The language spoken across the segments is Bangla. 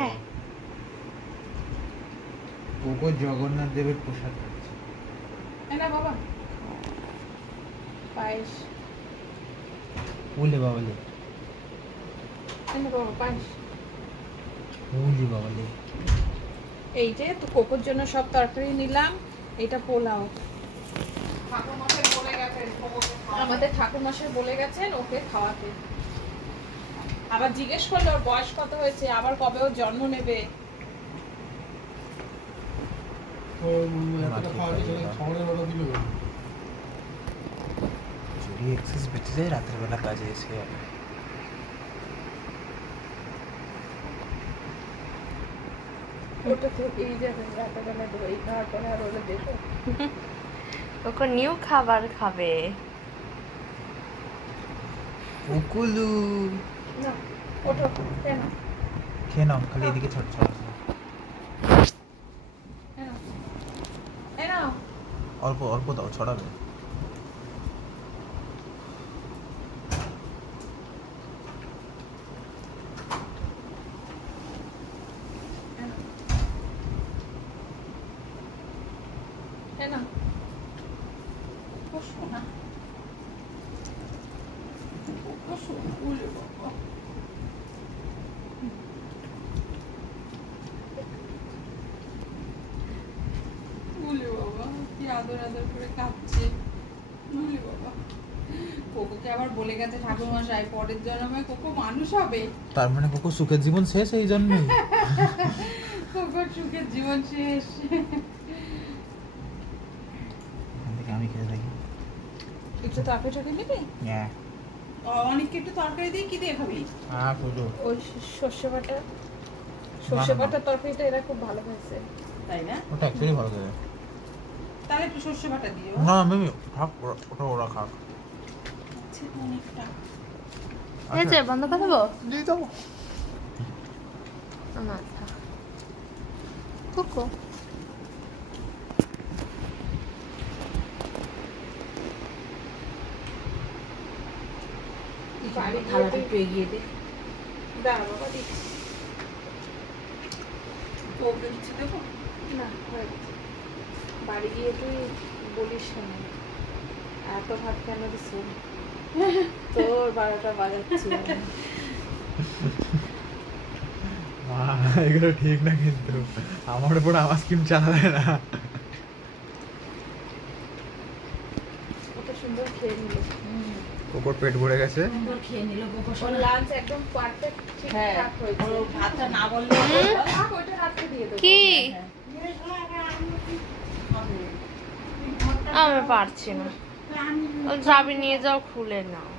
হ্যাঁ কোকো জগন্নাথ দেবের প্রসাদ খাচ্ছে। না বাবা পায়েস ওলে বাবালে বাবা পায়েস ওলে বাবালে। এই যে তো কোকোর জন্য সব তরকারি নিলাম। এটা পোলাও। আমাদের ঠাকুরমশাই বলে গেছেন ওকে খাওয়াতে। আবার জিজ্ঞেস করলো ওর বয়স কত হয়েছে, আবার কবে ওর জন্ম নেবে। যদি এক্সেস বেঁচে যায় রাতের বেলা কাজে এসে যাবে। ওটা থেকেই যাবে রাতের বেলা দই খাওয়ার পরে আর ওরা দেখো ওকে নিউ খাবার খাবে। কুকুলু না ওঠো কেন খেয়ে নাও, খালি এদিকে ছট ছট। অল্প অল্প দাও, ছড়াবে। বলে গেছে ঠাকুরমশাই পরের জন্মে কোকো মানুষ হবে। তার মানে কোকো সুখের জীবন শেষ এই জন্যই। কোকোর সুখের জীবন শেষ। এখান থেকে আমি খেতে থাকি। একটু তরকারি টরকারি নিবি? হ্যাঁ অনেককে একটু তরকারি দিয়ে কি দিয়ে খাবি? হ্যাঁ পুজো ওই সর্ষে বাটা তরকারিটা এরা খুব ভালো হয়েছে তাই না? ওটা অ্যাকচুয়ালি ভালো লাগে। তাহলে একটু সর্ষে বাটা দিও। না আমি থাক, ওটা ওরা খাক। আচ্ছা অনেকটা এই যে বন্ধ করে দেবো। দিয়ে দাও। না থাক কোকো থালাটা একটু এগিয়ে দে। দাঁড়া বাবা দিচ্ছি। ওকে কিছু দেবো না, হয়ে গেছে। বাড়ি গিয়ে তুই বলিস না এত ভাত কেন দিস তোর 12টা বাজাচ্ছি। এগুলো ঠিক না, কিন্তু আমার উপর আমার স্কিম চালাবে না। কত সুন্দর খেয়ে নিল। কোকোর পেট ভরে গেছে। সুন্দর খেয়ে নিল কোকো সোনা। লাঞ্চ একদম পারফেক্ট ঠিকঠাক হয়েছে। ও ভাতটা না বললে ওটা রাতে দিয়ে দেব। কি আমি পারছি না। চাবি নিয়ে যাও, খুলে নাও।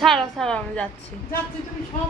ছাড়ো ছাড়ো আমি যাচ্ছি। তুমি সব